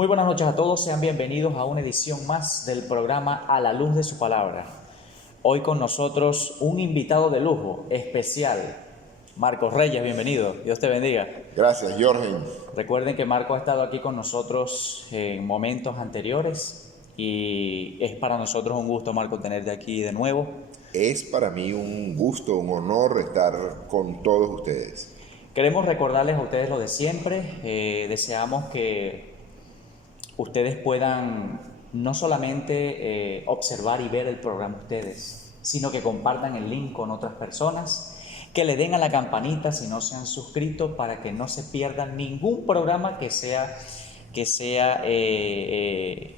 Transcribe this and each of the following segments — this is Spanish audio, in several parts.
Muy buenas noches a todos, sean bienvenidos a una edición más del programa A la Luz de su Palabra. Hoy con nosotros un invitado de lujo, especial, Marcos Reyes, bienvenido, Dios te bendiga. Gracias, Jorge. Recuerden que Marcos ha estado aquí con nosotros en momentos anteriores y es para nosotros un gusto, Marcos, tenerte aquí de nuevo. Es para mí un gusto, un honor estar con todos ustedes. Queremos recordarles a ustedes lo de siempre, deseamos que ustedes puedan no solamente observar y ver el programa ustedes, sino que compartan el link con otras personas, que le den a la campanita si no se han suscrito para que no se pierdan ningún programa que sea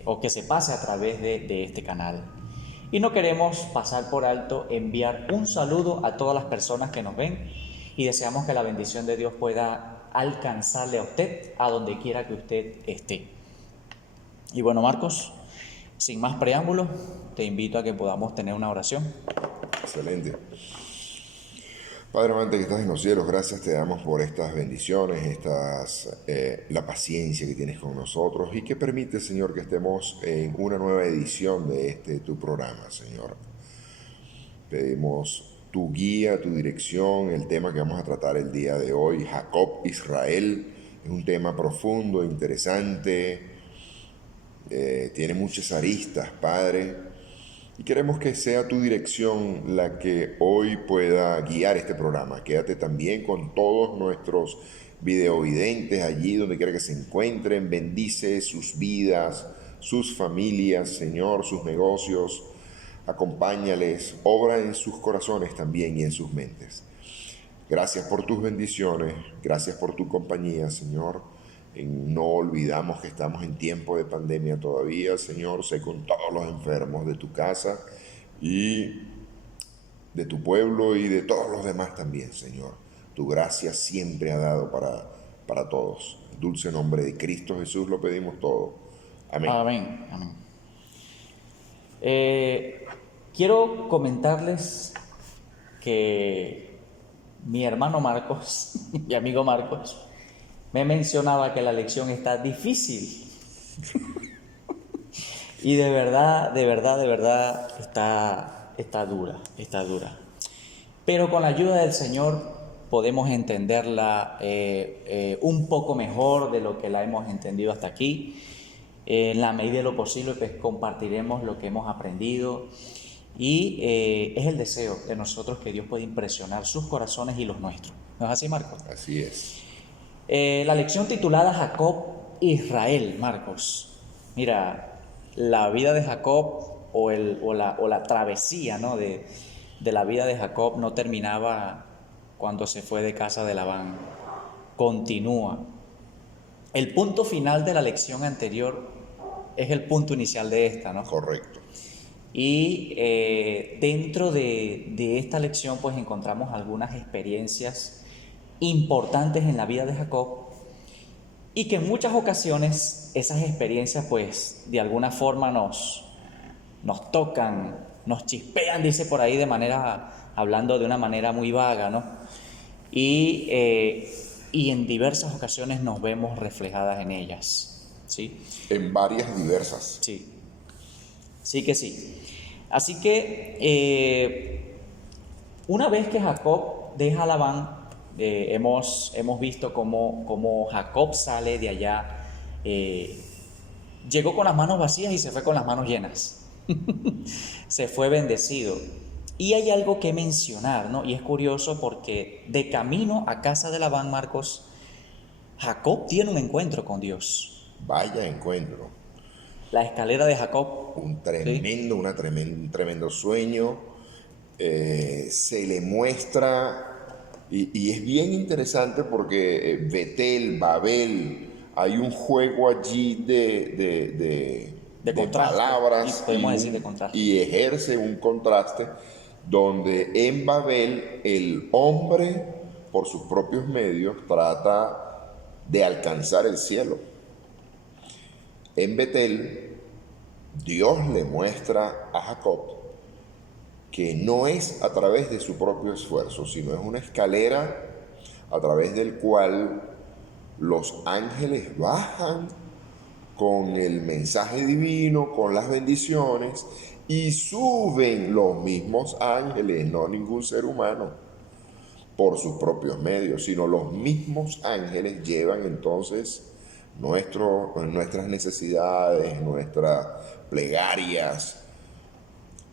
o que se pase a través de este canal. Y no queremos pasar por alto enviar un saludo a todas las personas que nos ven y deseamos que la bendición de Dios pueda alcanzarle a usted a donde quiera que usted esté. Y bueno, Marcos, sin más preámbulos, te invito a que podamos tener una oración. Excelente. Padre amante que estás en los cielos, gracias te damos por estas bendiciones, la paciencia que tienes con nosotros y que permite, Señor, que estemos en una nueva edición de tu programa, Señor. Pedimos tu guía, tu dirección, el tema que vamos a tratar el día de hoy, Jacob, Israel, es un tema profundo, interesante, tiene muchas aristas, Padre. Y queremos que sea tu dirección la que hoy pueda guiar este programa. Quédate también con todos nuestros videovidentes allí donde quiera que se encuentren. Bendice sus vidas, sus familias, Señor, sus negocios. Acompáñales, obra en sus corazones también y en sus mentes. Gracias por tus bendiciones, gracias por tu compañía, Señor. No olvidamos que estamos en tiempo de pandemia todavía, Señor. Sé con todos los enfermos de tu casa y de tu pueblo y de todos los demás también, Señor. Tu gracia siempre ha dado para todos. En el dulce nombre de Cristo Jesús lo pedimos todo. Amén. Amén, amén. Quiero comentarles que mi hermano Marcos, mi amigo Marcos, me mencionaba que la lección está difícil. Y de verdad está dura. Pero con la ayuda del Señor podemos entenderla un poco mejor de lo que la hemos entendido hasta aquí. En la medida de lo posible, pues compartiremos lo que hemos aprendido. Y es el deseo de nosotros que Dios pueda impresionar sus corazones y los nuestros. ¿No es así, Marcos? Así es. La lección titulada Jacob, Israel, Marcos. Mira, la vida de Jacob o la travesía, ¿no? de la vida de Jacob no terminaba cuando se fue de casa de Labán. Continúa. El punto final de la lección anterior es el punto inicial de esta, ¿no? Correcto. Y dentro de esta lección pues encontramos algunas experiencias importantes en la vida de Jacob y que en muchas ocasiones esas experiencias pues de alguna forma nos tocan, nos chispean, dice por ahí hablando de una manera muy vaga, ¿no? Y en diversas ocasiones nos vemos reflejadas en ellas, ¿sí? En varias diversas. Sí que sí. Así que una vez que Jacob deja a Labán, hemos visto cómo Jacob sale de allá, llegó con las manos vacías y se fue con las manos llenas. Se fue bendecido. Y hay algo que mencionar, ¿no? Y es curioso porque de camino a casa de Labán, Marcos, Jacob tiene un encuentro con Dios. Vaya encuentro. La escalera de Jacob. Un tremendo sueño. Se le muestra, y es bien interesante porque Betel, Babel, hay un juego allí de palabras podemos decir de contraste. Y ejerce un contraste donde en Babel el hombre por sus propios medios trata de alcanzar el cielo. En Betel Dios le muestra a Jacob que no es a través de su propio esfuerzo, sino es una escalera a través del cual los ángeles bajan con el mensaje divino, con las bendiciones, y suben los mismos ángeles, no ningún ser humano, por sus propios medios, sino los mismos ángeles llevan entonces nuestras necesidades, nuestras plegarias,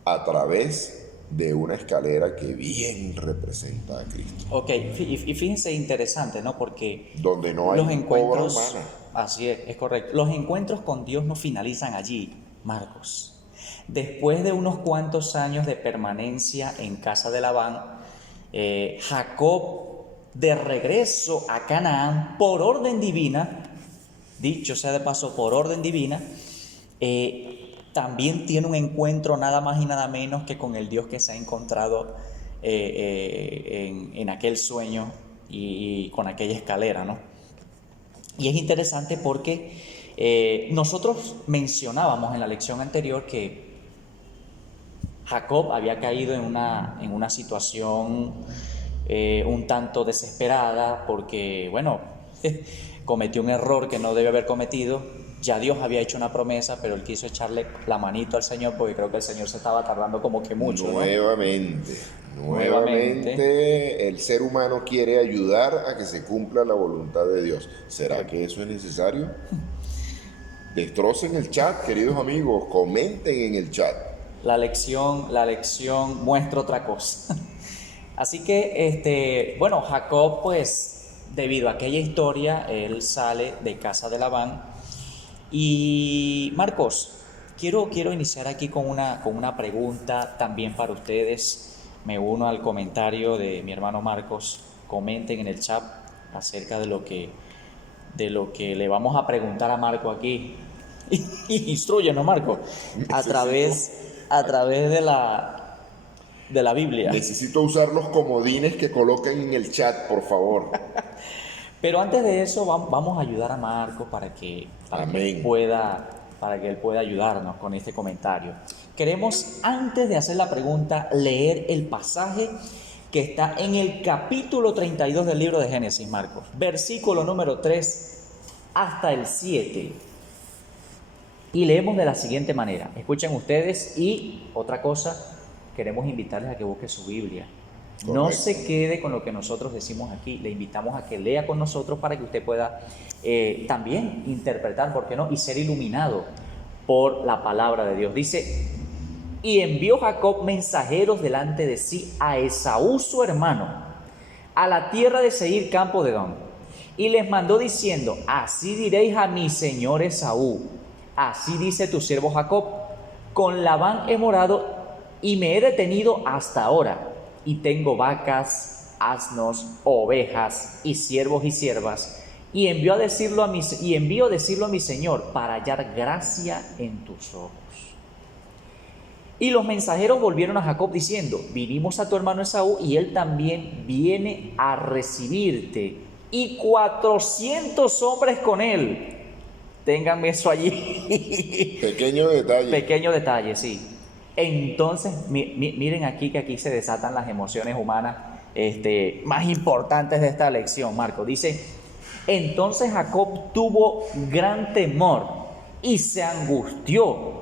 a través de una escalera que bien representa a Cristo. Ok, y fíjense interesante, ¿no? Porque Donde no hay los obra encuentros, humana. así es correcto, los encuentros con Dios no finalizan allí, Marcos. Después de unos cuantos años de permanencia en casa de Labán, Jacob, de regreso a Canaán por orden divina, dicho sea de paso, por orden divina, también tiene un encuentro nada más y nada menos que con el Dios que se ha encontrado en aquel sueño y con aquella escalera, ¿no? Y es interesante porque nosotros mencionábamos en la lección anterior que Jacob había caído en una situación un tanto desesperada porque, bueno, cometió un error que no debe haber cometido. Ya Dios había hecho una promesa, pero él quiso echarle la manito al Señor porque creo que el Señor se estaba tardando como que mucho, ¿no? Nuevamente, el ser humano quiere ayudar a que se cumpla la voluntad de Dios. ¿Será que eso es necesario? Destrocen el chat, queridos amigos, comenten en el chat. La lección muestra otra cosa. Así que, bueno, Jacob, pues, debido a aquella historia, él sale de casa de Labán. Y Marcos, quiero iniciar aquí con una pregunta también para ustedes. Me uno al comentario de mi hermano Marcos. Comenten en el chat acerca de lo que le vamos a preguntar a Marco aquí. Instrúyenos, Marco, a través de la Biblia. Necesito usar los comodines que colocan en el chat, por favor. Pero antes de eso vamos a ayudar a Marco para que él pueda ayudarnos con este comentario. Queremos, antes de hacer la pregunta, leer el pasaje que está en el capítulo 32 del libro de Génesis, Marcos, versículo número 3 hasta el 7. Y leemos de la siguiente manera. Escuchen ustedes, y otra cosa, queremos invitarles a que busquen su Biblia. Correcto. No se quede con lo que nosotros decimos aquí. Le invitamos a que lea con nosotros para que usted pueda también interpretar, ¿por qué no? Y ser iluminado por la palabra de Dios. Dice: y envió Jacob mensajeros delante de sí a Esaú su hermano, a la tierra de Seir, campo de Edom, y les mandó diciendo: así diréis a mi señor Esaú, así dice tu siervo Jacob, con Labán he morado y me he detenido hasta ahora, y tengo vacas, asnos, ovejas y siervos y siervas, y envío a decirlo a mi señor para hallar gracia en tus ojos. Y los mensajeros volvieron a Jacob diciendo: vinimos a tu hermano Esaú y él también viene a recibirte, y 400 hombres con él. Ténganme eso allí. Pequeño detalle, sí. Entonces, miren aquí que aquí se desatan las emociones humanas más importantes de esta lección, Marco. Dice: entonces Jacob tuvo gran temor y se angustió.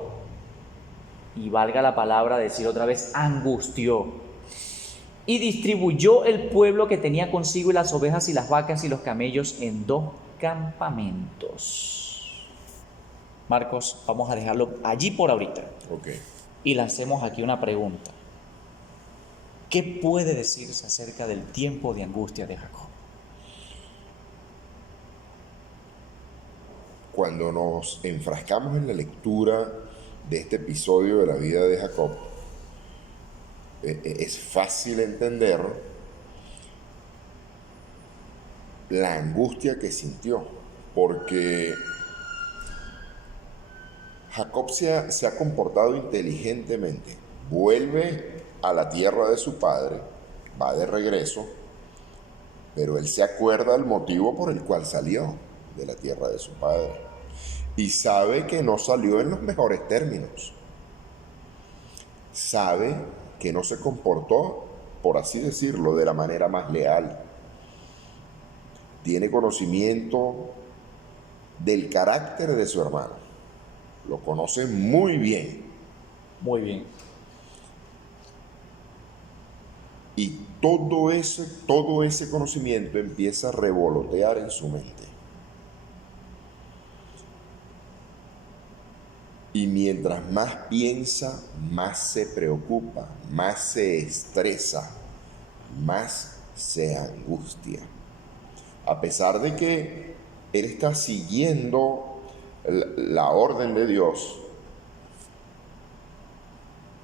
Y valga la palabra decir otra vez, angustió. Y distribuyó el pueblo que tenía consigo y las ovejas y las vacas y los camellos en 2 campamentos. Marcos, vamos a dejarlo allí por ahorita. Okay. Y lancemos aquí una pregunta. ¿Qué puede decirse acerca del tiempo de angustia de Jacob? Cuando nos enfrascamos en la lectura de este episodio de la vida de Jacob, es fácil entender la angustia que sintió, porque Jacob se ha comportado inteligentemente. Vuelve a la tierra de su padre, va de regreso, pero él se acuerda del motivo por el cual salió de la tierra de su padre. Y sabe que no salió en los mejores términos. Sabe que no se comportó, por así decirlo, de la manera más leal. Tiene conocimiento del carácter de su hermano. Lo conoce muy bien. Muy bien. Y todo ese conocimiento empieza a revolotear en su mente. Y mientras más piensa, más se preocupa, más se estresa, más se angustia. A pesar de que él está siguiendo la orden de Dios,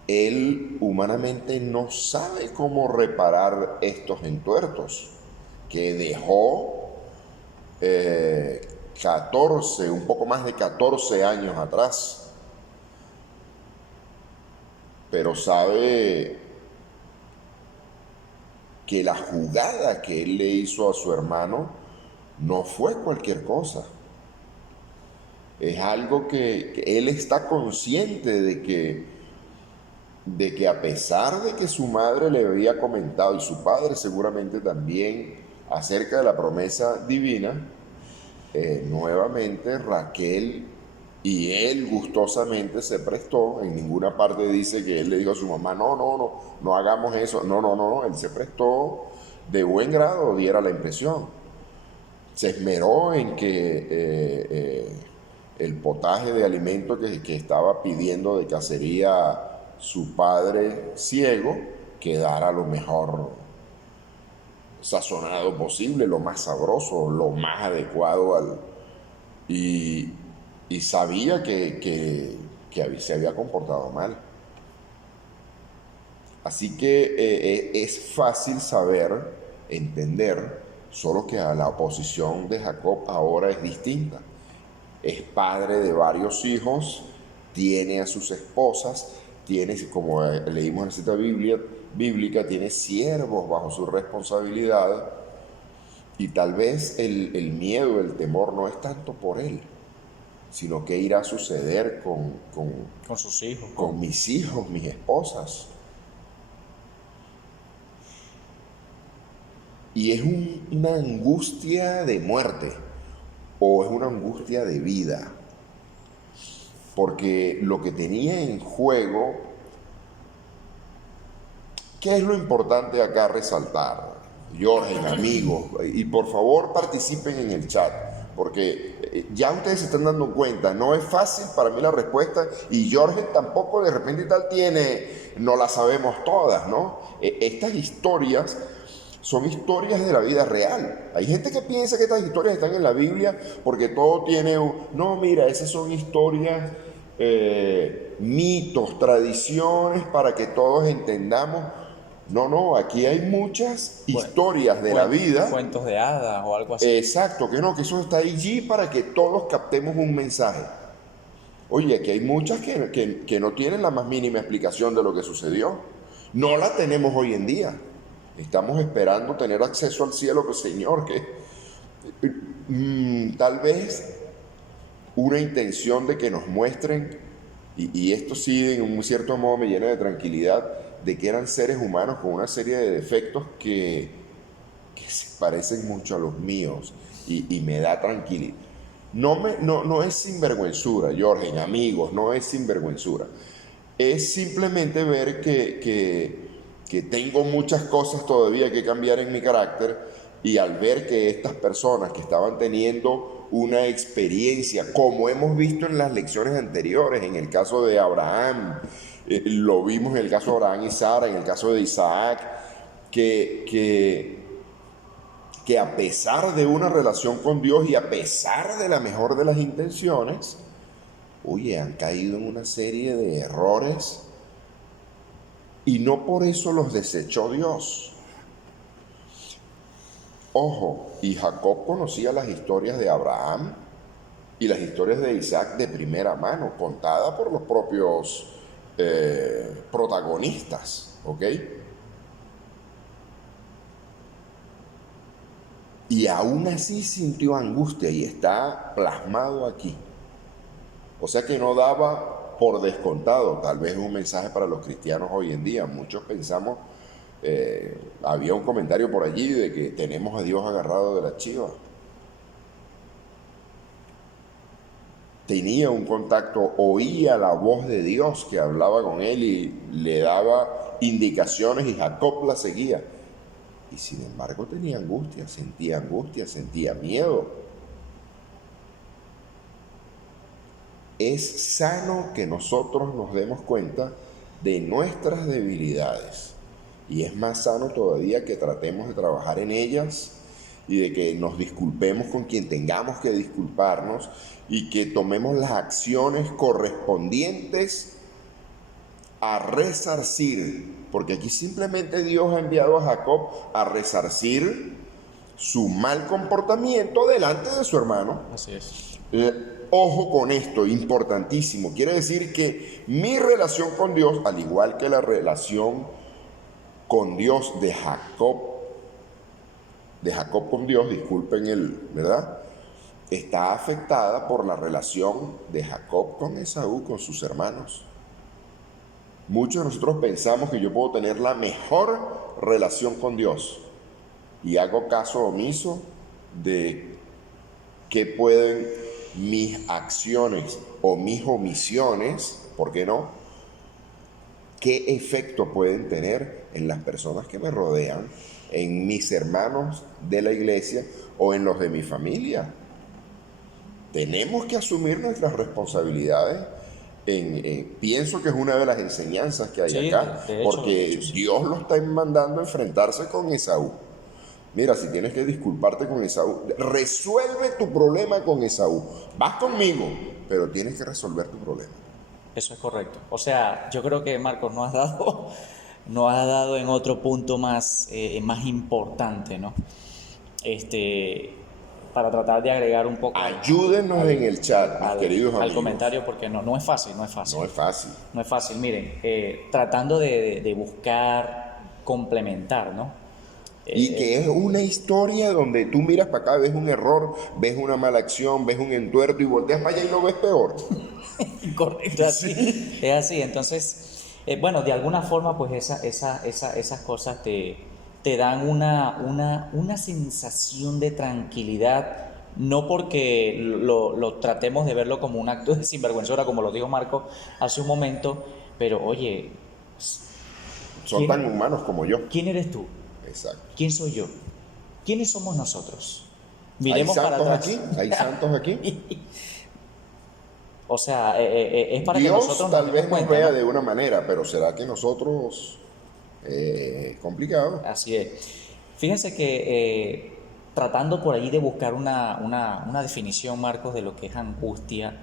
él humanamente no sabe cómo reparar estos entuertos que dejó 14, un poco más de 14 años atrás. Pero sabe que la jugada que él le hizo a su hermano no fue cualquier cosa. Es algo que él está consciente de que a pesar de que su madre le había comentado, y su padre seguramente también, acerca de la promesa divina, nuevamente Raquel y él gustosamente se prestó. En ninguna parte dice que él le dijo a su mamá, no hagamos eso. No, él se prestó de buen grado, diera la impresión. Se esmeró en que el potaje de alimento que estaba pidiendo de cacería su padre ciego quedara lo mejor sazonado posible, lo más sabroso, lo más adecuado y sabía que se había comportado mal. Así que es fácil saber, entender, solo que a la oposición de Jacob ahora es distinta. Es padre de varios hijos, tiene a sus esposas, tiene, como leímos en la cita bíblica, tiene siervos bajo su responsabilidad, y tal vez el miedo, el temor no es tanto por él, sino que irá a suceder Con sus hijos. con mis hijos, mis esposas. Y es una angustia de muerte o es una angustia de vida. Porque lo que tenía en juego, ¿qué es lo importante acá resaltar? Jorge, amigos, y por favor participen en el chat, porque ya ustedes se están dando cuenta, no es fácil para mí la respuesta, y Jorge tampoco de repente y tal no la sabemos todas, ¿no? Estas historias son historias de la vida real. Hay gente que piensa que estas historias están en la Biblia porque todo tiene no, mira, esas son historias, mitos, tradiciones para que todos entendamos. No, aquí hay muchas historias de la vida. Cuentos de hadas o algo así. Exacto, que eso está allí para que todos captemos un mensaje. Oye, aquí hay muchas que no tienen la más mínima explicación de lo que sucedió. No la tenemos hoy en día. Estamos esperando tener acceso al cielo, pues Señor, que tal vez una intención de que nos muestren, y esto sí en un cierto modo me llena de tranquilidad, de que eran seres humanos con una serie de defectos que se parecen mucho a los míos, y me da tranquilidad. No es sinvergüenzura, Jorge, amigos, no es sinvergüenzura. Es simplemente ver que tengo muchas cosas todavía que cambiar en mi carácter, y al ver que estas personas que estaban teniendo una experiencia, como hemos visto en las lecciones anteriores, en el caso de Abraham, lo vimos en el caso de Abraham y Sara, en el caso de Isaac, que a pesar de una relación con Dios y a pesar de la mejor de las intenciones, oye, han caído en una serie de errores, y no por eso los desechó Dios. Ojo, y Jacob conocía las historias de Abraham y las historias de Isaac de primera mano, contadas por los propios protagonistas, ¿ok? Y aún así sintió angustia, y está plasmado aquí. O sea que no daba por descontado, tal vez un mensaje para los cristianos hoy en día. Muchos pensamos, había un comentario por allí de que tenemos a Dios agarrado de la chiva. tenía un contacto, oía la voz de Dios que hablaba con él y le daba indicaciones, y Jacob la seguía. Y sin embargo tenía angustia, sentía miedo. Es sano que nosotros nos demos cuenta de nuestras debilidades, y es más sano todavía que tratemos de trabajar en ellas y de que nos disculpemos con quien tengamos que disculparnos y que tomemos las acciones correspondientes a resarcir, porque aquí simplemente Dios ha enviado a Jacob a resarcir su mal comportamiento delante de su hermano. Así es. Ojo con esto, importantísimo. Quiere decir que mi relación con Dios, al igual que la relación con Dios de Jacob con Dios, disculpen ¿verdad? Está afectada por la relación de Jacob con Esaú, con sus hermanos. Muchos de nosotros pensamos que yo puedo tener la mejor relación con Dios y hago caso omiso de qué pueden mis acciones o mis omisiones, ¿por qué no?, qué efecto pueden tener en las personas que me rodean, en mis hermanos de la iglesia o en los de mi familia. Tenemos que asumir nuestras responsabilidades. Pienso que es una de las enseñanzas que hay Sí, acá, de hecho, porque sí. Dios lo está mandando a enfrentarse con Esaú. Mira, si tienes que disculparte con Esaú, resuelve tu problema con Esaú. Vas conmigo, pero tienes que resolver tu problema. Eso es correcto. O sea, yo creo que Marcos nos has dado en otro punto más importante, ¿no? Para tratar de agregar un poco Ayúdenos en el chat, mis queridos al amigos. comentario, porque no es fácil. No es fácil. No es fácil. Miren, tratando de buscar complementar, ¿no? Y que es una historia donde tú miras para acá, ves un error, ves una mala acción, ves un entuerto y volteas para allá y lo ves peor. Correcto, así. Es así. Entonces, bueno, de alguna forma, pues esas cosas te dan una sensación de tranquilidad, no porque lo tratemos de verlo como un acto de sinvergüenzura, como lo dijo Marco hace un momento, pero oye, Son tan humanos como yo. ¿quién eres tú? Exacto. ¿Quién soy yo? ¿Quiénes somos nosotros? ¿Hay Miremos para santos atrás. aquí? ¿Hay santos aquí? O sea, es para que Dios nosotros tal nos vez demos nos cuenta, vea ¿no? de una manera, pero ¿será que nosotros complicado? Así es. Fíjense que tratando por ahí de buscar una definición, Marcos, de lo que es angustia,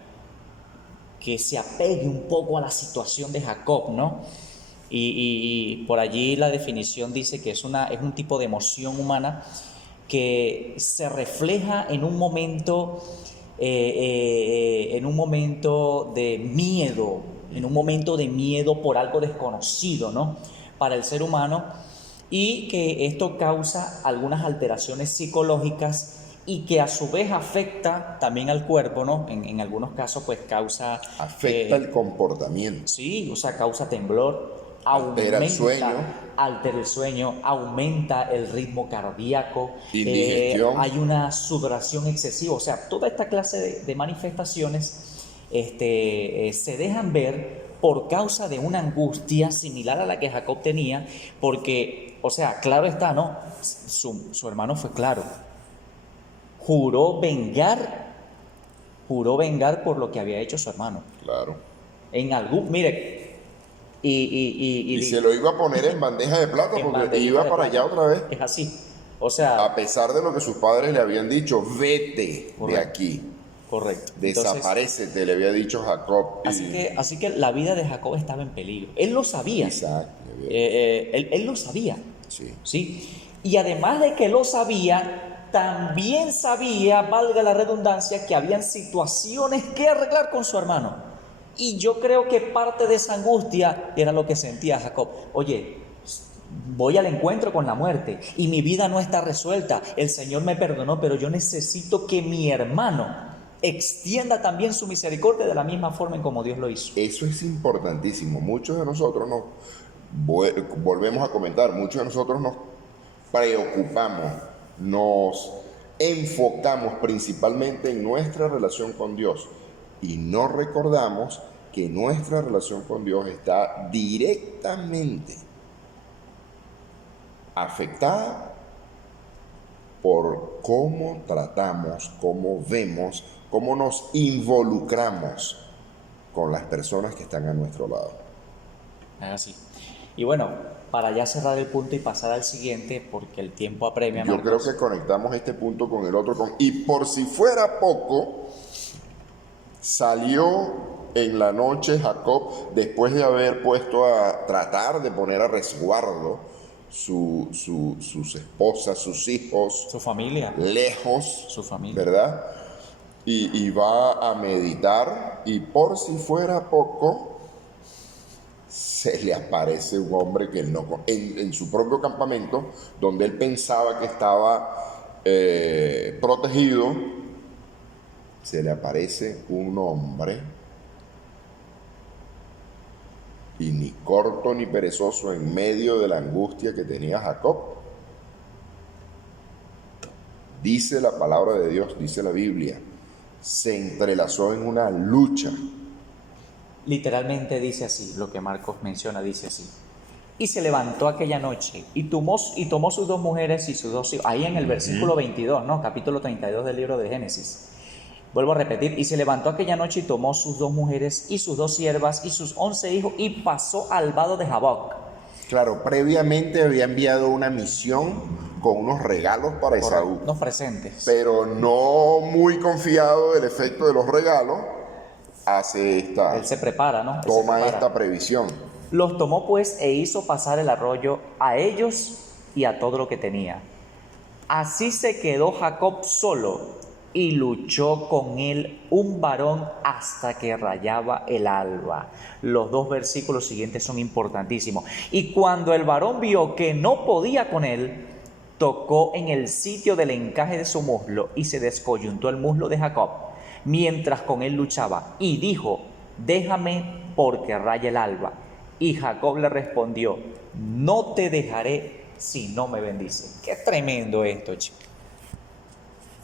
que se apegue un poco a la situación de Jacob, ¿no? Y por allí la definición dice que es un tipo de emoción humana que se refleja en un momento de miedo, por algo desconocido, ¿no? Para el ser humano, y que esto causa algunas alteraciones psicológicas y que a su vez afecta también al cuerpo, ¿no? En algunos casos pues causa... Afecta el comportamiento. Sí, o sea, causa temblor, Altera el sueño. altera el sueño, aumenta el ritmo cardíaco, Indigestión. hay una sudoración excesiva, o sea, toda esta clase de manifestaciones se dejan ver por causa de una angustia similar a la que Jacob tenía, porque, o sea, claro está, ¿no? Su hermano fue claro, juró vengar por lo que había hecho su hermano. Claro. Mire, Y se lo iba a poner en bandeja de plata en porque bandejita iba de para plata. allá otra vez. Es así. O sea, A pesar de lo que sus padres le habían dicho, vete de aquí, correcto. desaparécete, le había dicho Jacob. Así que la vida de Jacob estaba en peligro. Él lo sabía. Exacto. Él lo sabía. Sí. ¿Sí? Y además de que lo sabía, también sabía, valga la redundancia, que habían situaciones que arreglar con su hermano. Y yo creo que parte de esa angustia era lo que sentía Jacob. Oye, voy al encuentro con la muerte y mi vida no está resuelta. El Señor me perdonó, pero yo necesito que mi hermano extienda también su misericordia de la misma forma en como Dios lo hizo. Eso es importantísimo. Muchos de nosotros volvemos a comentar, muchos de nosotros nos preocupamos, nos enfocamos principalmente en nuestra relación con Dios, y no recordamos que nuestra relación con Dios está directamente afectada por cómo tratamos, cómo vemos, cómo nos involucramos con las personas que están a nuestro lado. Es así. Y bueno, para ya cerrar el punto y pasar al siguiente, porque el tiempo apremia, Yo creo Marcos. que conectamos este punto con el otro. Y por si fuera poco, salió en la noche Jacob, después de haber puesto a tratar de poner a resguardo sus esposas, sus hijos, Su familia, lejos, su familia. ¿verdad? Y va a meditar, y por si fuera poco, se le aparece un hombre que él no en su propio campamento, donde él pensaba que estaba protegido. Se le aparece un hombre, y ni corto ni perezoso, en medio de la angustia que tenía Jacob. Dice la palabra de Dios, dice la Biblia, se entrelazó en una lucha. Literalmente dice así, lo que Marcos menciona dice así. Y se levantó aquella noche y tomó sus dos mujeres y sus dos hijos. Ahí en el versículo 22, ¿no? Capítulo 32 del libro de Génesis. Vuelvo a repetir, y se levantó aquella noche y tomó sus dos mujeres y sus dos siervas y sus 11 hijos y pasó al vado de Jaboc. Claro, previamente había enviado una misión con unos regalos para Esaú, Unos presentes. pero no muy confiado del efecto de los regalos, Él se prepara, ¿no? Él se toma prepara. esta previsión. Los tomó pues e hizo pasar el arroyo a ellos y a todo lo que tenía. Así se quedó Jacob solo y luchó con él un varón hasta que rayaba el alba. Los dos versículos siguientes son importantísimos. Y cuando el varón vio que no podía con él, tocó en el sitio del encaje de su muslo y se descoyuntó el muslo de Jacob mientras con él luchaba. Y dijo, déjame porque raya el alba. Y Jacob le respondió, no te dejaré si no me bendices. Qué tremendo esto, chicos.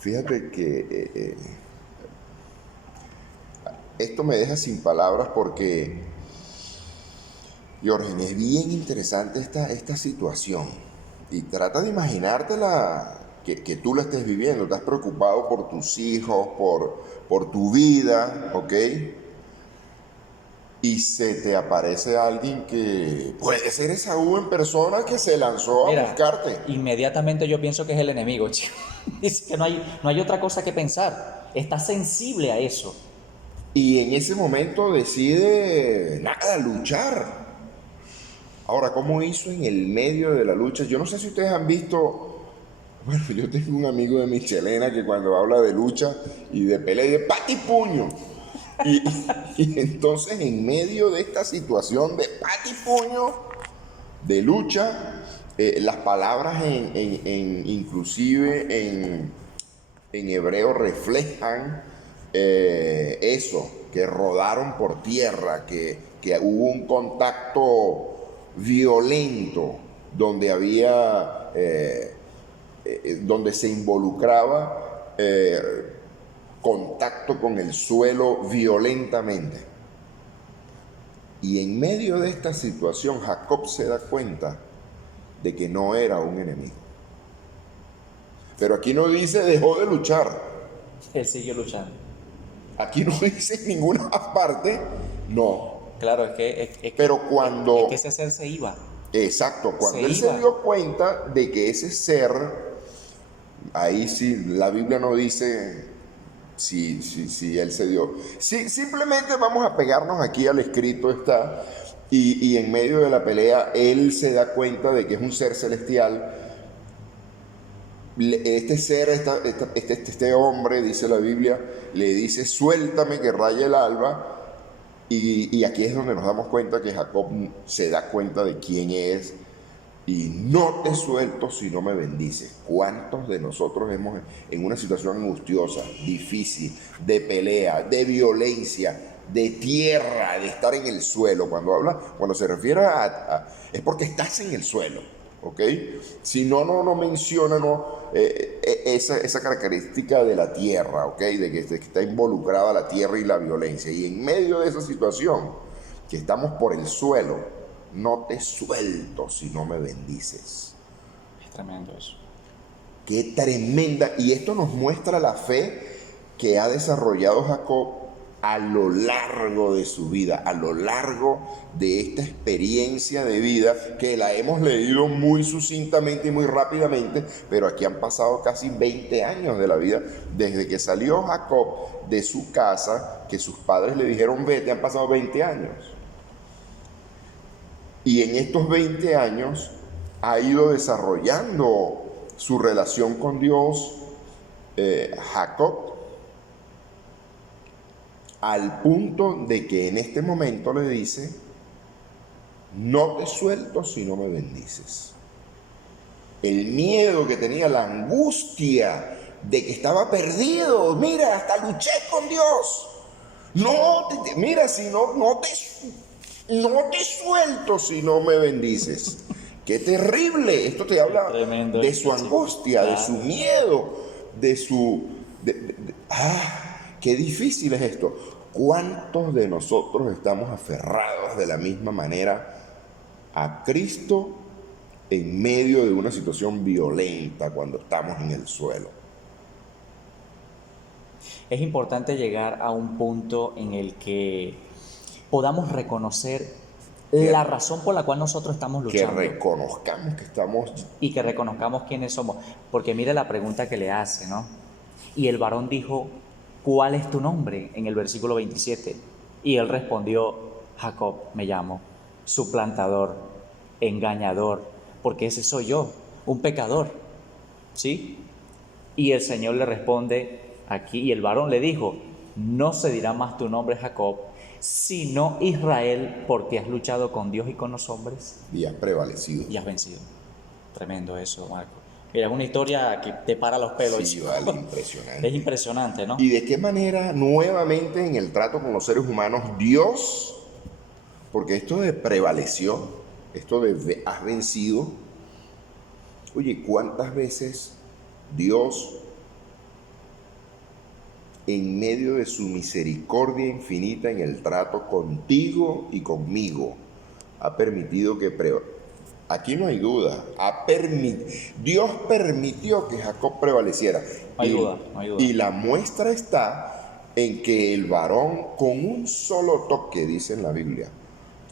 Fíjate que esto me deja sin palabras porque, Jorgen, es bien interesante esta situación. Y trata de imaginártela, que tú la estés viviendo. Estás preocupado por tus hijos, por tu vida, ¿ok? Y se te aparece alguien que puede ser Esaú en persona, que se lanzó a buscarte. Inmediatamente yo pienso que es el enemigo, chico. Dice que no hay otra cosa que pensar. Está sensible a eso. Y en ese momento decide, luchar. Ahora, ¿cómo hizo en el medio de la lucha? Yo no sé si ustedes han visto, bueno, yo tengo un amigo de Michelena que cuando habla de lucha y de pelea, de pati y puño. Y entonces, en medio de esta situación de pati y puño, de lucha, las palabras inclusive en hebreo reflejan eso, que rodaron por tierra, que hubo un contacto violento donde había, donde se involucraba contacto con el suelo violentamente. Y en medio de esta situación, Jacob se da cuenta de que no era un enemigo. Pero aquí no dice dejó de luchar. Él siguió luchando. Aquí no dice en ninguna parte, no. Claro, es que Pero cuando... es que ese ser se iba. Exacto, cuando él iba. se dio cuenta de que ese ser, ahí sí, la Biblia no dice si él se dio. Sí, simplemente vamos a pegarnos aquí al escrito está, y en medio de la pelea, él se da cuenta de que es un ser celestial. Este ser, este hombre, dice la Biblia, le dice, suéltame que raye el alba. Y aquí es donde nos damos cuenta que Jacob se da cuenta de quién es. Y no te suelto si no me bendices. ¿Cuántos de nosotros hemos en una situación angustiosa, difícil, de pelea, de violencia, de tierra, de estar en el suelo? Cuando se refiere es porque estás en el suelo. ¿ok? Si no, no menciona esa característica de la tierra, ¿ok? De que está involucrada la tierra y la violencia. Y en medio de esa situación, que estamos por el suelo, no te suelto si no me bendices. Es tremendo eso. Qué tremenda. Y esto nos muestra la fe que ha desarrollado Jacob a lo largo de su vida, a lo largo de esta experiencia de vida que la hemos leído muy sucintamente y muy rápidamente, pero aquí han pasado casi 20 años de la vida, desde que salió Jacob de su casa, que sus padres le dijeron vete, han pasado 20 años. Y en estos 20 años ha ido desarrollando su relación con Dios, Jacob, al punto de que en este momento le dice, no te suelto si no me bendices. El miedo que tenía, la angustia de que estaba perdido, mira, hasta luché con Dios. Mira, si no te suelto si no me bendices. Qué terrible. Esto te habla de su angustia, de su miedo, de su... qué difícil es esto. ¿Cuántos de nosotros estamos aferrados de la misma manera a Cristo en medio de una situación violenta cuando estamos en el suelo? Es importante llegar a un punto en el que podamos reconocer la razón por la cual nosotros estamos luchando. Que reconozcamos que estamos... Y que reconozcamos quiénes somos. Porque mire la pregunta que le hace, ¿no? Y el varón dijo, ¿cuál es tu nombre? En el versículo 27. Y él respondió, Jacob me llamo, suplantador, engañador, porque ese soy yo, un pecador. ¿Sí? Y el Señor le responde aquí, y el varón le dijo, no se dirá más tu nombre Jacob, sino Israel, porque has luchado con Dios y con los hombres. Y has prevalecido. Y has vencido. Tremendo eso, Marco. Mira, es una historia que te para los pelos. Sí, vale, impresionante. Es impresionante, ¿no? ¿Y de qué manera nuevamente en el trato con los seres humanos Dios, porque esto de prevaleció, esto de has vencido, oye, ¿cuántas veces Dios, en medio de su misericordia infinita en el trato contigo y conmigo, ha permitido que aquí no hay duda, Dios permitió que Jacob prevaleciera. No hay duda, no hay duda. Y la muestra está en que el varón con un solo toque, dice en la Biblia,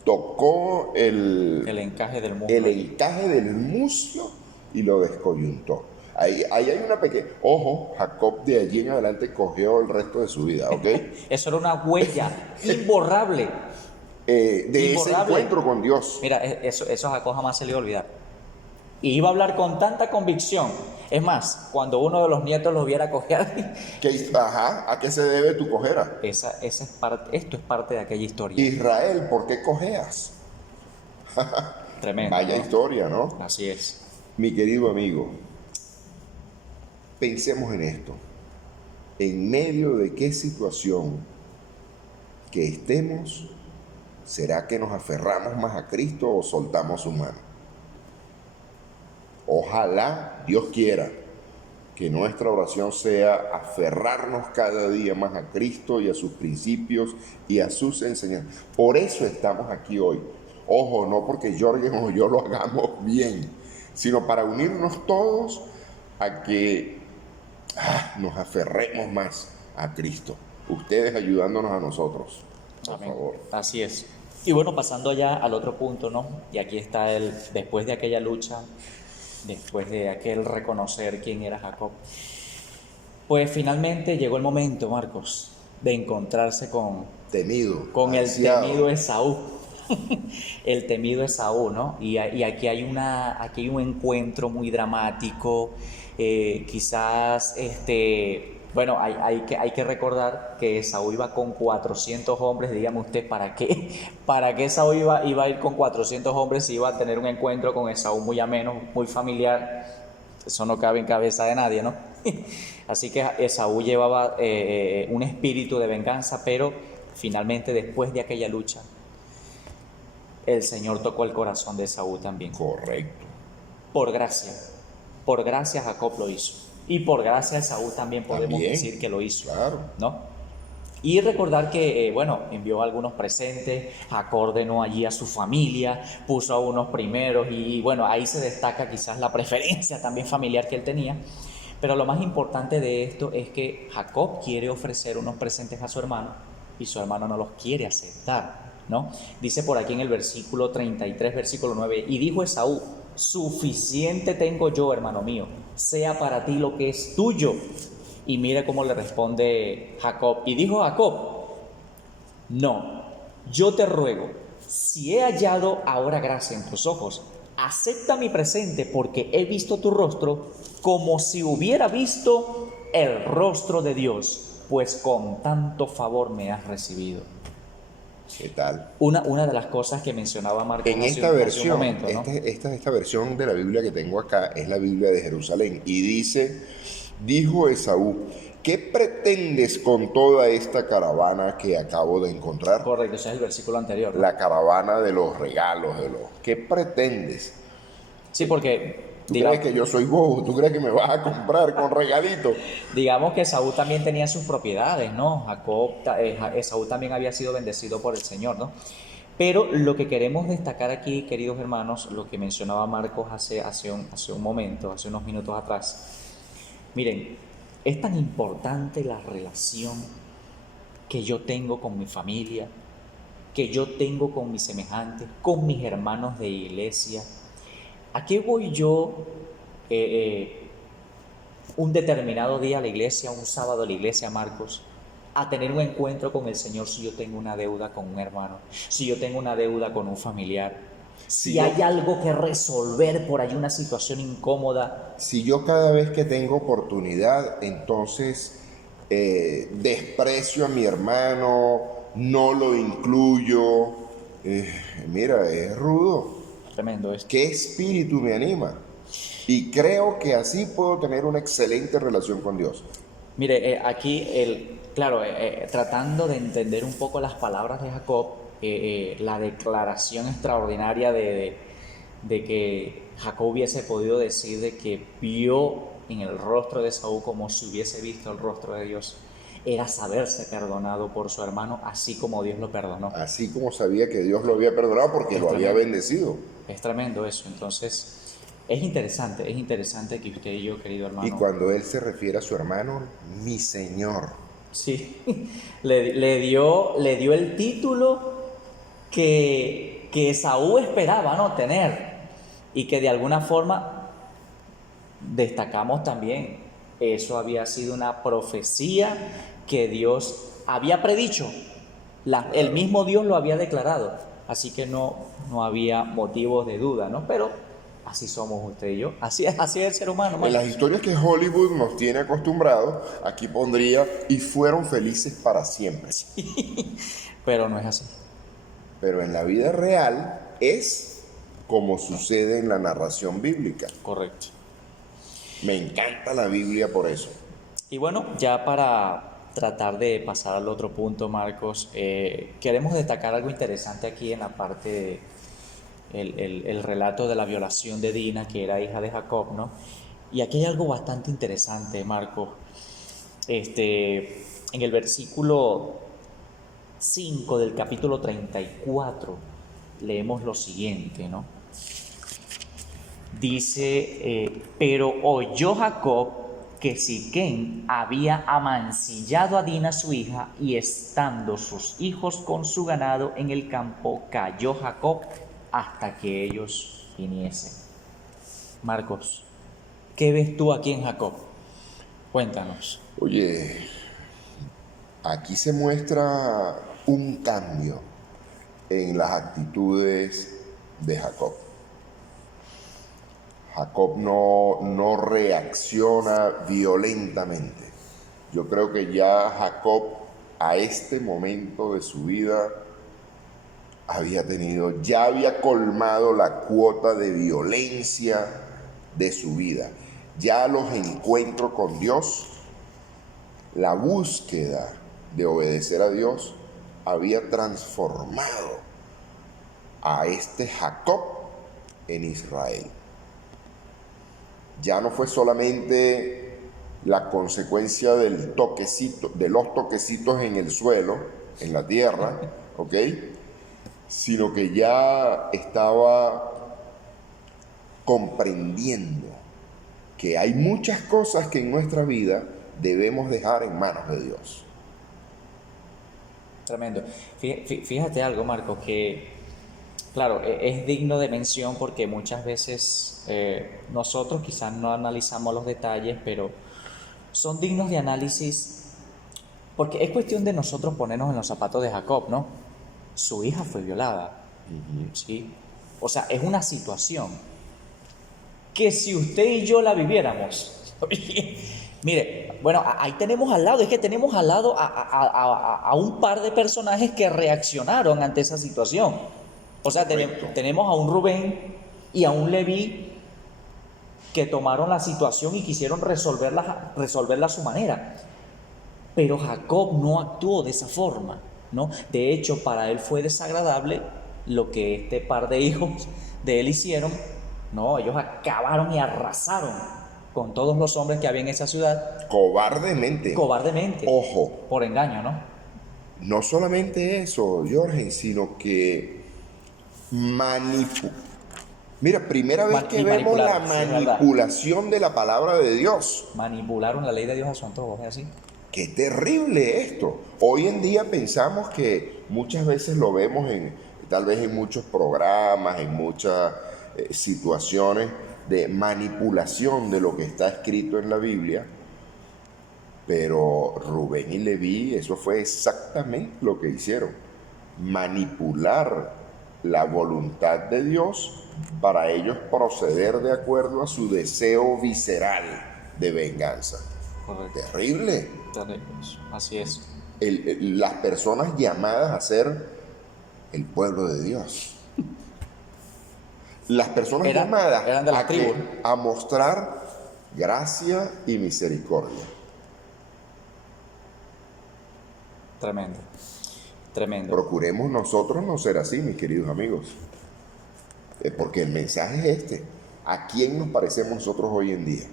tocó el encaje del muslo. El encaje del muslo y lo descoyuntó. Ahí hay una pequeña... Ojo, Jacob de allí en adelante cogió el resto de su vida, ¿ok? Eso era una huella imborrable. De ese encuentro con Dios. Mira, eso a Jacob jamás se le iba a olvidar. Y iba a hablar con tanta convicción. Es más, cuando uno de los nietos lo viera coger... ¿A qué se debe tu cojera? Esto es parte de aquella historia. Israel, ¿por qué cojeas? Tremendo. Vaya, ¿no? Historia, ¿no? Así es. Mi querido amigo, pensemos en esto. En medio de qué situación que estemos, ¿será que nos aferramos más a Cristo o soltamos su mano? Ojalá, Dios quiera, que nuestra oración sea aferrarnos cada día más a Cristo y a sus principios y a sus enseñanzas. Por eso estamos aquí hoy. Ojo, no porque Jorgen o yo lo hagamos bien, sino para unirnos todos a que nos aferremos más a Cristo. Ustedes ayudándonos a nosotros, por favor. Así es. Y bueno, pasando ya al otro punto, ¿no? Y aquí está después de aquella lucha, después de aquel reconocer quién era Jacob, pues finalmente llegó el momento, Marcos, de encontrarse con el temido Esaú. El temido Esaú, ¿no? Y aquí hay un encuentro muy dramático. Quizás, bueno, hay que recordar que Esaú iba con 400 hombres. Dígame usted, ¿para qué Esaú iba a ir con 400 hombres si iba a tener un encuentro con Esaú muy ameno, muy familiar? Eso no cabe en cabeza de nadie, ¿no? Así que Esaú llevaba un espíritu de venganza, pero finalmente, después de aquella lucha, el Señor tocó el corazón de Esaú también. Correcto. por gracia. Por gracia Jacob lo hizo. Y por gracia Esaú también podemos También, decir que lo hizo, claro. ¿no? Y recordar que, envió algunos presentes, ordenó allí a su familia, puso a unos primeros y bueno, ahí se destaca quizás la preferencia también familiar que él tenía. Pero lo más importante de esto es que Jacob quiere ofrecer unos presentes a su hermano y su hermano no los quiere aceptar, ¿no? Dice por aquí en el versículo 33, versículo 9, y dijo Esaú, suficiente tengo yo, hermano mío, sea para ti lo que es tuyo. Y mire cómo le responde Jacob. Y dijo Jacob, no, yo te ruego, si he hallado ahora gracia en tus ojos, acepta mi presente porque he visto tu rostro como si hubiera visto el rostro de Dios, pues con tanto favor me has recibido. ¿Qué tal? Una de las cosas que mencionaba Marcos En hace esta un versión, momento, ¿no? esta versión de la Biblia que tengo acá es la Biblia de Jerusalén y dice, dijo Esaú, ¿qué pretendes con toda esta caravana que acabo de encontrar? Correcto, ese es el versículo anterior, ¿no? La caravana de los regalos, ¿qué pretendes? Sí, porque ¿Tú crees que yo soy bobo? ¿Tú crees que me vas a comprar con regalitos? digamos que Esaú también tenía sus propiedades, ¿no? Esaú también había sido bendecido por el Señor, ¿no? Pero lo que queremos destacar aquí, queridos hermanos, lo que mencionaba Marcos hace un momento, hace unos minutos atrás. Miren, es tan importante la relación que yo tengo con mi familia, que yo tengo con mis semejantes, con mis hermanos de iglesia. ¿A qué voy yo un determinado día a la iglesia, un sábado a la iglesia, Marcos, a tener un encuentro con el Señor si yo tengo una deuda con un hermano, si yo tengo una deuda con un familiar, si hay algo que resolver por ahí, una situación incómoda? Si yo cada vez que tengo oportunidad, entonces desprecio a mi hermano, no lo incluyo, mira, es rudo. Tremendo esto. ¿Qué espíritu me anima? Y creo que así puedo tener una excelente relación con Dios. Mire, aquí, claro, tratando de entender un poco las palabras de Jacob, la declaración extraordinaria de que Jacob hubiese podido decir de que vio en el rostro de Esaú como si hubiese visto el rostro de Dios, era saberse perdonado por su hermano, así como Dios lo perdonó. Así como sabía que Dios lo había perdonado porque lo había bendecido. Es tremendo eso. Entonces, es interesante que usted y yo, querido hermano. Y cuando él se refiere a su hermano, mi Señor. Sí, le dio el título que Esaú esperaba, ¿no?, tener, y que de alguna forma destacamos también. Eso había sido una profecía que Dios había predicho. El mismo Dios lo había declarado. Así que no había motivos de duda, ¿no? Pero así somos usted y yo. Así es el ser humano, En las historias que Hollywood nos tiene acostumbrados, aquí pondría, y fueron felices para siempre. Sí, pero no es así. Pero en la vida real es como sucede en la narración bíblica. Correcto. Me encanta la Biblia por eso. Y bueno, ya para tratar de pasar al otro punto, Marcos, queremos destacar algo interesante aquí en la parte el relato de la violación de Dina, que era hija de Jacob, ¿no? Y aquí hay algo bastante interesante, Marcos. En el versículo 5 del capítulo 34 leemos lo siguiente, ¿no? Dice, pero oyó Jacob que Siquem había amancillado a Dina su hija, y estando sus hijos con su ganado en el campo, cayó Jacob hasta que ellos viniesen. Marcos, ¿qué ves tú aquí en Jacob? Cuéntanos. Oye, aquí se muestra un cambio en las actitudes de Jacob. Jacob no reacciona violentamente. Yo creo que ya Jacob a este momento de su vida ya había colmado la cuota de violencia de su vida. Ya los encuentros con Dios, la búsqueda de obedecer a Dios, había transformado a este Jacob en Israel. Ya no fue solamente la consecuencia del toquecito, de los toquecitos en el suelo, en la tierra, ¿ok? Sino que ya estaba comprendiendo que hay muchas cosas que en nuestra vida debemos dejar en manos de Dios. Tremendo. Fíjate algo, Marco, que claro, es digno de mención porque muchas veces nosotros quizás no analizamos los detalles, pero son dignos de análisis porque es cuestión de nosotros ponernos en los zapatos de Jacob, ¿no? Su hija fue violada, ¿sí? O sea, es una situación que si usted y yo la viviéramos, mire, bueno, ahí tenemos al lado, es que tenemos al lado a un par de personajes que reaccionaron ante esa situación. O sea, Correcto. tenemos a un Rubén y a un Leví que tomaron la situación y quisieron resolverla a su manera. Pero Jacob no actuó de esa forma, ¿no? De hecho, para él fue desagradable lo que este par de hijos de él hicieron. No, ellos acabaron y arrasaron con todos los hombres que había en esa ciudad Cobardemente. cobardemente, Ojo, por engaño, ¿no? no solamente eso, Jorge, sino que Mira, primera vez que Y vemos la manipularon, sí, es verdad. manipulación de la palabra de Dios. Manipularon la ley de Dios a su antojo, ¿es así? Qué terrible esto. Hoy en día pensamos que muchas veces lo vemos tal vez en muchos programas, en muchas situaciones de manipulación de lo que está escrito en la Biblia, pero Rubén y Leví, eso fue exactamente lo que hicieron. Manipular la voluntad de Dios para ellos proceder de acuerdo a su deseo visceral de venganza. Correcto. Terrible. Así es. Las personas llamadas a ser el pueblo de Dios. Las personas llamadas eran de la tribu. a mostrar gracia y misericordia. Tremendo. Tremendo. Procuremos nosotros no ser así, mis queridos amigos. Porque el mensaje es este. ¿A quién nos parecemos nosotros hoy en día?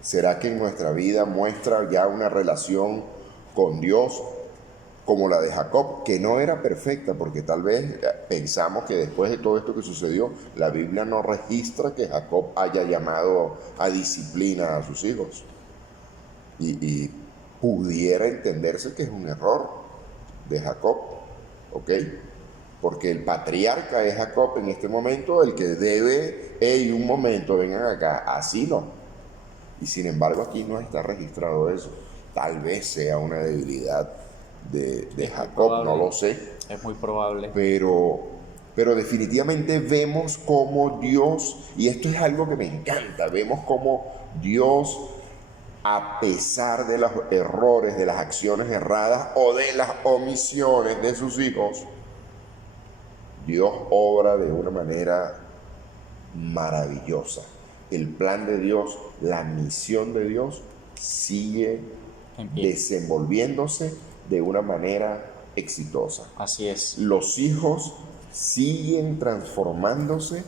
¿Será que en nuestra vida muestra ya una relación con Dios como la de Jacob, que no era perfecta, porque tal vez pensamos que después de todo esto que sucedió, la Biblia no registra que Jacob haya llamado a disciplina a sus hijos? Y pudiera entenderse que es un error de Jacob, ¿ok? Porque el patriarca es Jacob en este momento, el que debe, hey, un momento, vengan acá, así no. Y sin embargo aquí no está registrado eso. Tal vez sea una debilidad de Jacob, no lo sé. Es muy probable. Pero definitivamente vemos cómo Dios, y esto es algo que me encanta, vemos cómo Dios, a pesar de los errores, de las acciones erradas o de las omisiones de sus hijos, Dios obra de una manera maravillosa. El plan de Dios, la misión de Dios sigue desenvolviéndose de una manera exitosa. Así es. Los hijos siguen transformándose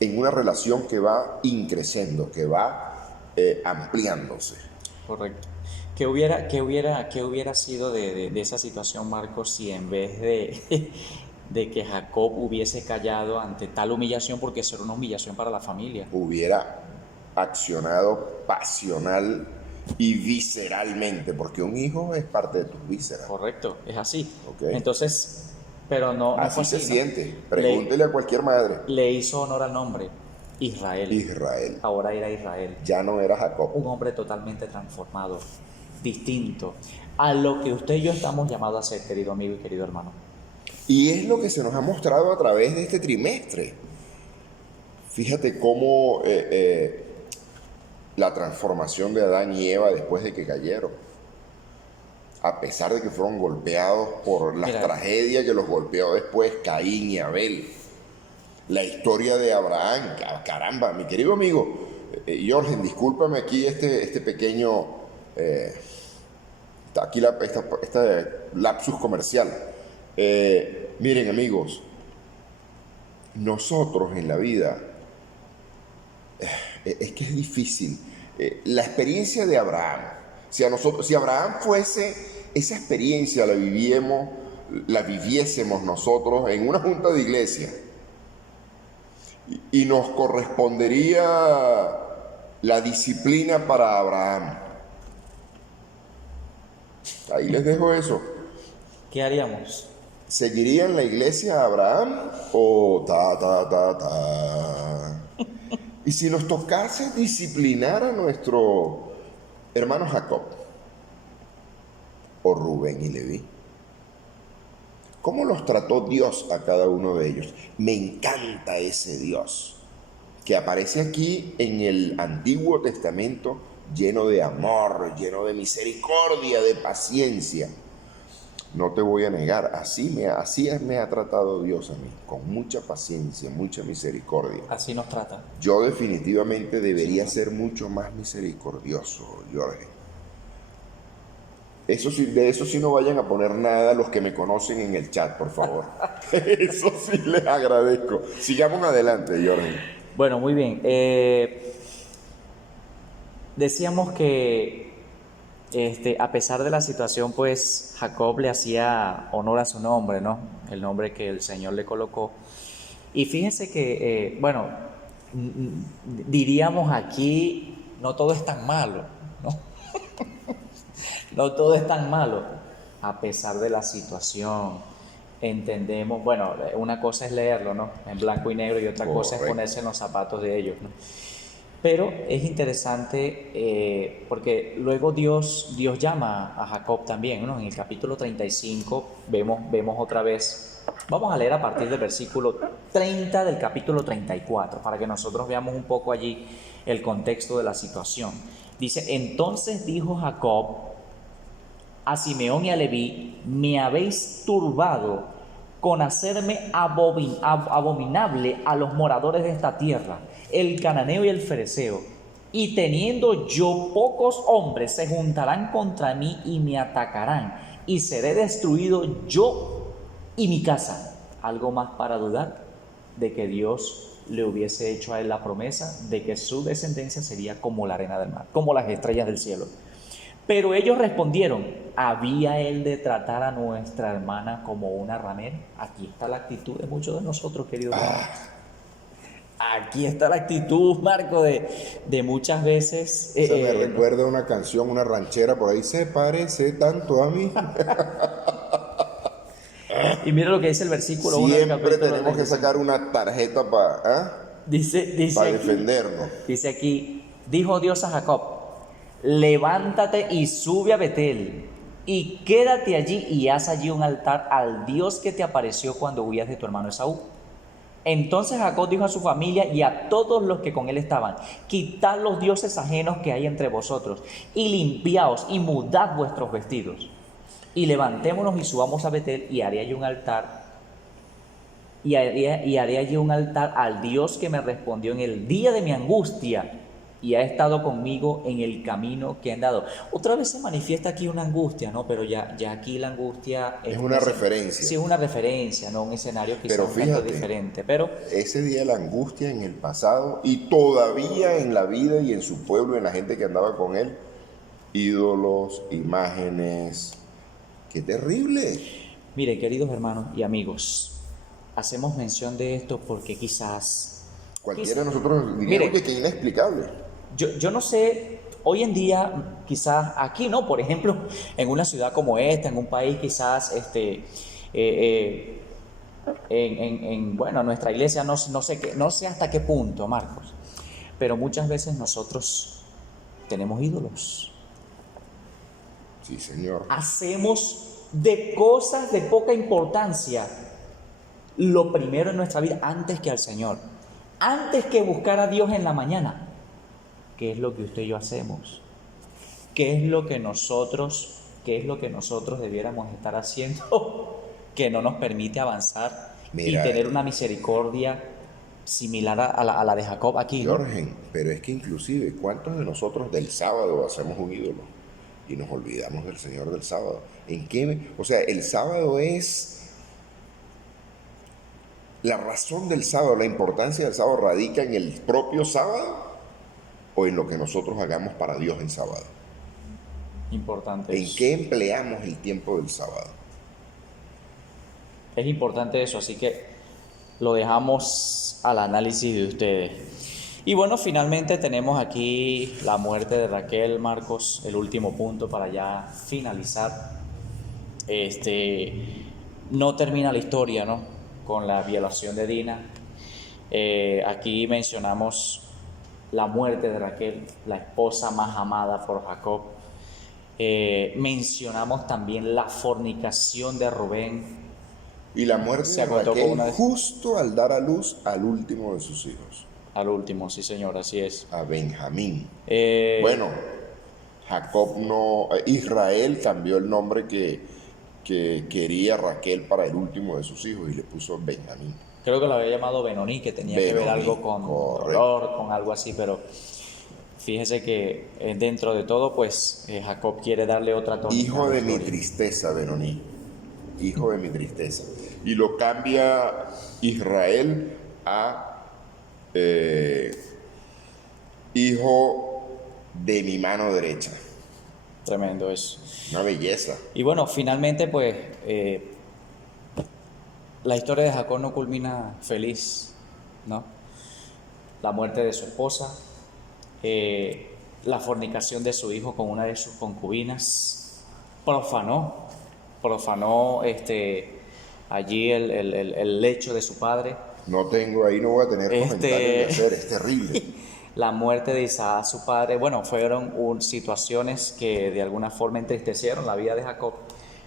en una relación que va increciendo, que va ampliándose. Correcto. ¿Qué hubiera sido de esa situación, Marcos, si en vez de que Jacob hubiese callado ante tal humillación, porque eso era una humillación para la familia? Hubiera accionado pasional y visceralmente, porque un hijo es parte de tus vísceras. Correcto, es así. Okay. Entonces, pero no así fue así, se siente. Pregúntele a cualquier madre. Le hizo honor al nombre, Israel. Israel. Ahora era Israel. Ya no era Jacob. Un hombre totalmente transformado, distinto a lo que usted y yo estamos llamados a ser, querido amigo y querido hermano. Y es lo que se nos ha mostrado a través de este trimestre. Fíjate cómo la transformación de Adán y Eva después de que cayeron, a pesar de que fueron golpeados por las tragedias que los golpeó después Caín y Abel. La historia de Abraham, caramba, mi querido amigo Jorge, discúlpame aquí este pequeño aquí esta lapsus comercial. Miren, amigos, nosotros en la vida, es que es difícil. La experiencia de Abraham, si Abraham fuese, esa experiencia la viviésemos nosotros en una junta de iglesia, y nos correspondería la disciplina para Abraham. Ahí les dejo eso. ¿Qué haríamos? ¿Seguirían la iglesia a Abraham o ta? Y si nos tocase disciplinar a nuestro hermano Jacob o Rubén y Leví, ¿cómo los trató Dios a cada uno de ellos? Me encanta ese Dios que aparece aquí en el Antiguo Testamento, lleno de amor, lleno de misericordia, de paciencia. No te voy a negar, así me ha tratado Dios a mí, con mucha paciencia, mucha misericordia. Así nos trata. Yo definitivamente debería ser mucho más misericordioso, Jorge. Eso sí, de eso sí no vayan a poner nada los que me conocen en el chat, por favor. Eso sí les agradezco. Sigamos adelante, Jorge. Bueno, muy bien. Decíamos que a pesar de la situación, pues Jacob le hacía honor a su nombre, ¿no? El nombre que el Señor le colocó. Y fíjense que, diríamos aquí, no todo es tan malo, ¿no? No todo es tan malo, a pesar de la situación. Entendemos, bueno, una cosa es leerlo, ¿no? En blanco y negro, y otra cosa es ponerse en los zapatos de ellos, ¿no? Pero es interesante porque luego Dios llama a Jacob también, ¿no? En el capítulo 35 vemos otra vez, vamos a leer a partir del versículo 30 del capítulo 34, para que nosotros veamos un poco allí el contexto de la situación. Dice: entonces dijo Jacob a Simeón y a Leví: me habéis turbado con hacerme abominable a los moradores de esta tierra, el cananeo y el fereceo, y teniendo yo pocos hombres, se juntarán contra mí y me atacarán, y seré destruido yo y mi casa. ¿Algo más para dudar de que Dios le hubiese hecho a él la promesa de que su descendencia sería como la arena del mar, como las estrellas del cielo? Pero ellos respondieron: ¿había él de tratar a nuestra hermana como una ramera? Aquí está la actitud de muchos de nosotros, queridos hermanos. Aquí está la actitud, Marco, de muchas veces. Se me recuerda una canción, una ranchera por ahí: se parece tanto a mí. Y mira lo que dice el versículo 1. Siempre tenemos que sacar una tarjeta para dice defendernos. Dice aquí: dijo Dios a Jacob: levántate y sube a Betel, y quédate allí y haz allí un altar al Dios que te apareció cuando huías de tu hermano Esaú. Entonces Jacob dijo a su familia y a todos los que con él estaban: quitad los dioses ajenos que hay entre vosotros, y limpiaos y mudad vuestros vestidos, y levantémonos y subamos a Betel, y haré allí un altar, y haré allí un altar al Dios que me respondió en el día de mi angustia, y ha estado conmigo en el camino que he andado. Otra vez se manifiesta aquí una angustia, ¿no? Pero ya aquí la angustia es una referencia. Sí, es una referencia, ¿no? Un escenario quizás un tanto diferente. Pero ese día la angustia en el pasado, y todavía en la vida y en su pueblo, en la gente que andaba con él, ídolos, imágenes. ¡Qué terrible! Mire, queridos hermanos y amigos, hacemos mención de esto porque quizás cualquiera de nosotros diría que es inexplicable. Yo no sé, hoy en día, quizás aquí, ¿no? Por ejemplo, en una ciudad como esta, en un país quizás, bueno, nuestra iglesia no sé hasta qué punto, Marcos, pero muchas veces nosotros tenemos ídolos. Sí, Señor. Hacemos de cosas de poca importancia lo primero en nuestra vida antes que al Señor, antes que buscar a Dios en la mañana. ¿Qué es lo que usted y yo hacemos? ¿Qué es lo que nosotros debiéramos estar haciendo que no nos permite avanzar y tener una misericordia similar a la de Jacob aquí, ¿no? Jorge, pero es que inclusive, ¿cuántos de nosotros del sábado hacemos un ídolo y nos olvidamos del Señor del sábado? ¿En qué? O sea, el sábado es la razón del sábado, la importancia del sábado radica en el propio sábado o en lo que nosotros hagamos para Dios en sábado. Importante ¿En eso. qué empleamos el tiempo del sábado? Es importante eso, así que lo dejamos al análisis de ustedes. Y bueno, finalmente tenemos aquí la muerte de Raquel, Marcos, el último punto para ya finalizar. No termina la historia, ¿no?, con la violación de Dina. Aquí mencionamos la muerte de Raquel, la esposa más amada por Jacob. Mencionamos también la fornicación de Rubén. Y la muerte Se de acotó con Raquel una de- justo al dar a luz al último de sus hijos, Al último, sí señor, así es. a Benjamín. Eh, Bueno, Jacob no, Israel cambió el nombre que quería Raquel para el último de sus hijos y le puso Benjamín. Creo que lo había llamado Benoní, que tenía que ver Benoní, algo con correcto. dolor, con algo así, pero fíjese que dentro de todo, pues Jacob quiere darle otra tónica. Hijo a la de mi historia. tristeza, Benoní. Hijo de mi tristeza. Y lo cambia Israel a hijo de mi mano derecha. Tremendo eso. Una belleza. Y bueno, finalmente, pues la historia de Jacob no culmina feliz, ¿no? La muerte de su esposa, la fornicación de su hijo con una de sus concubinas, profanó allí el lecho de su padre. No tengo ahí, no voy a tener comentarios de hacer, es terrible. La muerte de Isaac, su padre, bueno, fueron situaciones que de alguna forma entristecieron la vida de Jacob.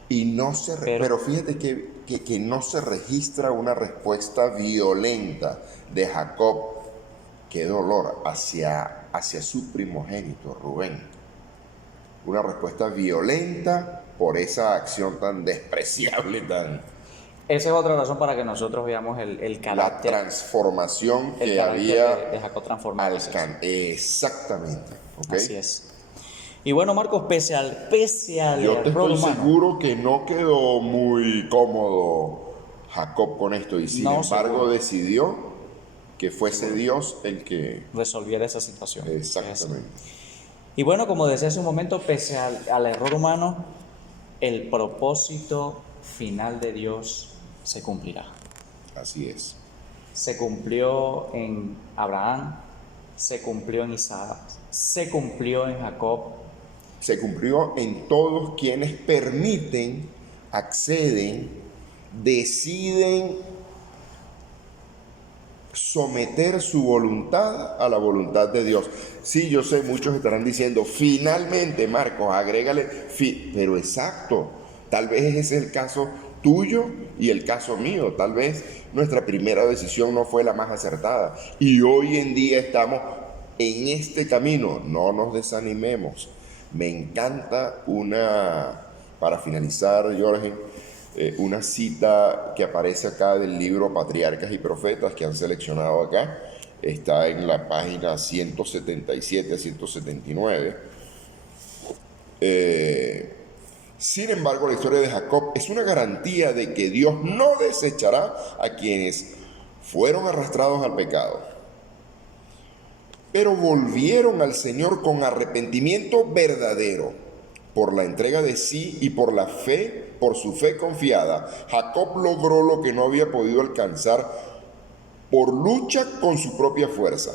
Y no se pero fíjate que no se registra una respuesta violenta de Jacob, qué dolor, hacia su primogénito, Rubén. Una respuesta violenta por esa acción tan despreciable, Esa es otra razón para que nosotros veamos el la carácter, transformación el que carácter había de Jacob transformado. exactamente. ¿Ok? Así es. Y bueno, Marcos, pese al Yo te error estoy humano, seguro que no quedó muy cómodo Jacob con esto y sin No, embargo seguro. decidió que fuese Dios el que... resolviera esa situación. Exactamente. Y bueno, como decía hace un momento, pese al error humano, el propósito final de Dios se cumplirá. Así es. Se cumplió en Abraham, se cumplió en Isaac, se cumplió en Jacob. Se cumplió en todos quienes permiten, acceden, deciden someter su voluntad a la voluntad de Dios. Sí, yo sé, muchos estarán diciendo, finalmente, Marcos, agrégale, pero exacto, tal vez ese es el caso tuyo y el caso mío. Tal vez nuestra primera decisión no fue la más acertada y hoy en día estamos en este camino. No nos desanimemos. Me encanta para finalizar, Jorge, una cita que aparece acá del libro Patriarcas y Profetas que han seleccionado acá. Está en la página 177 a 179. Sin embargo, la historia de Jacob es una garantía de que Dios no desechará a quienes fueron arrastrados al pecado, pero volvieron al Señor con arrepentimiento verdadero. Por la entrega de sí y por la fe, por su fe confiada, Jacob logró lo que no había podido alcanzar por lucha con su propia fuerza.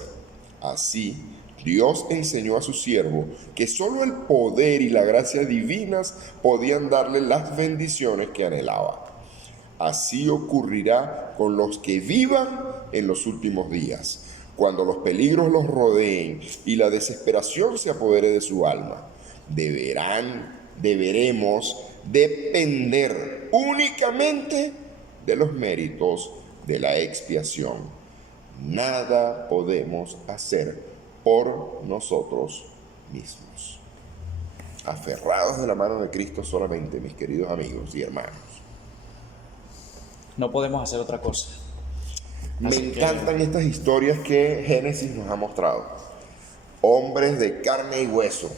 Así, Dios enseñó a su siervo que solo el poder y la gracia divinas podían darle las bendiciones que anhelaba. Así ocurrirá con los que vivan en los últimos días, cuando los peligros los rodeen y la desesperación se apodere de su alma. Deberemos depender únicamente de los méritos de la expiación. Nada podemos hacer por nosotros mismos. Aferrados de la mano de Cristo solamente, mis queridos amigos y hermanos. No podemos hacer otra cosa. Me Así que- encantan estas historias que Génesis nos ha mostrado. Hombres de carne y hueso,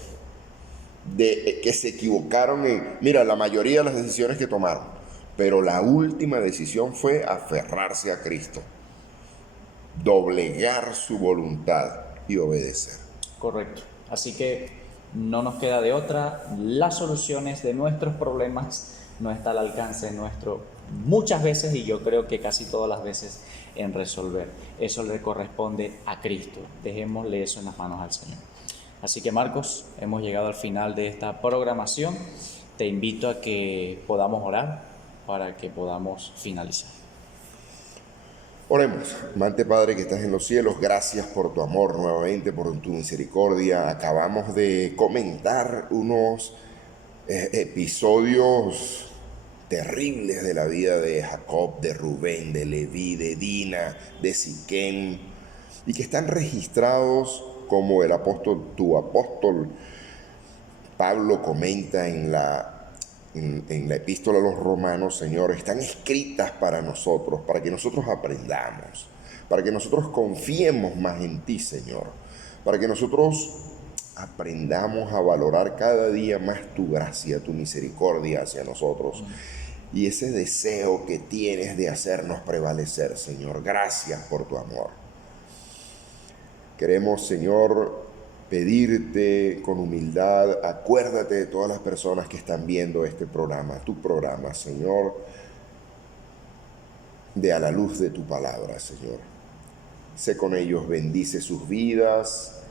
que se equivocaron mira, la mayoría de las decisiones que tomaron, pero la última decisión fue aferrarse a Cristo, doblegar su voluntad y obedecer. Correcto. Así que no nos queda de otra. Las soluciones de nuestros problemas no está al alcance nuestro muchas veces, y yo creo que casi todas las veces, en resolver. Eso le corresponde a Cristo. Dejémosle eso en las manos al Señor. Así que, Marcos, hemos llegado al final de esta programación. Te invito a que podamos orar para que podamos finalizar. Oremos. Amante Padre que estás en los cielos, gracias por tu amor nuevamente, por tu misericordia. Acabamos de comentar unos episodios terribles de la vida de Jacob, de Rubén, de Leví, de Dina, de Siquem, y que están registrados como tu apóstol Pablo comenta en la epístola a los romanos, Señor, están escritas para nosotros, para que nosotros aprendamos, para que nosotros confiemos más en ti, Señor, para que nosotros aprendamos a valorar cada día más tu gracia, tu misericordia hacia nosotros y ese deseo que tienes de hacernos prevalecer, Señor. Gracias por tu amor. Queremos, Señor, pedirte con humildad, acuérdate de todas las personas que están viendo este programa, tu programa, Señor, de a la luz de tu palabra, Señor. Sé con ellos, bendice sus vidas,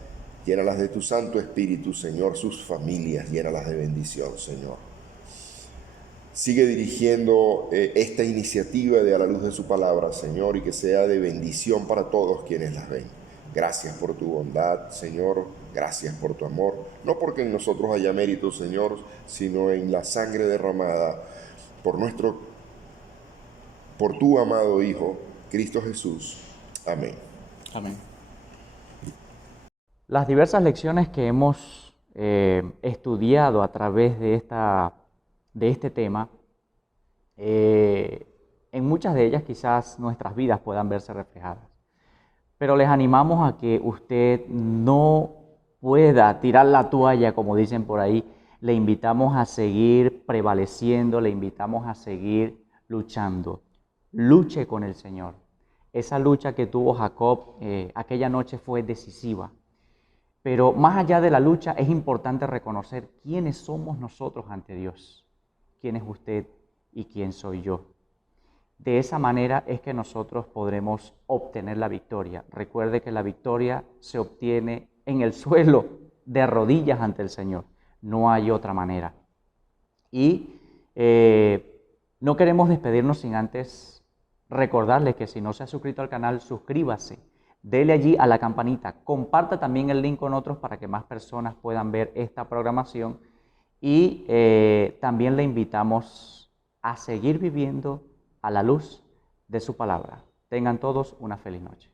llénalas de tu Santo Espíritu, Señor, sus familias, llénalas de bendición, Señor. Sigue dirigiendo esta iniciativa de a la luz de su palabra, Señor, y que sea de bendición para todos quienes las ven. Gracias por tu bondad, Señor. Gracias por tu amor. No porque en nosotros haya mérito, Señor, sino en la sangre derramada por tu amado Hijo, Cristo Jesús. Amén. Amén. Las diversas lecciones que hemos estudiado a través de este tema, en muchas de ellas quizás nuestras vidas puedan verse reflejadas. Pero les animamos a que usted no pueda tirar la toalla, como dicen por ahí. Le invitamos a seguir prevaleciendo, le invitamos a seguir luchando. Luche con el Señor. Esa lucha que tuvo Jacob aquella noche fue decisiva. Pero más allá de la lucha, es importante reconocer quiénes somos nosotros ante Dios. Quién es usted y quién soy yo. De esa manera es que nosotros podremos obtener la victoria. Recuerde que la victoria se obtiene en el suelo, de rodillas ante el Señor. No hay otra manera. Y no queremos despedirnos sin antes recordarles que si no se ha suscrito al canal, suscríbase. Dele allí a la campanita. Comparta también el link con otros para que más personas puedan ver esta programación. Y también le invitamos a seguir viviendo a la luz de su palabra. Tengan todos una feliz noche.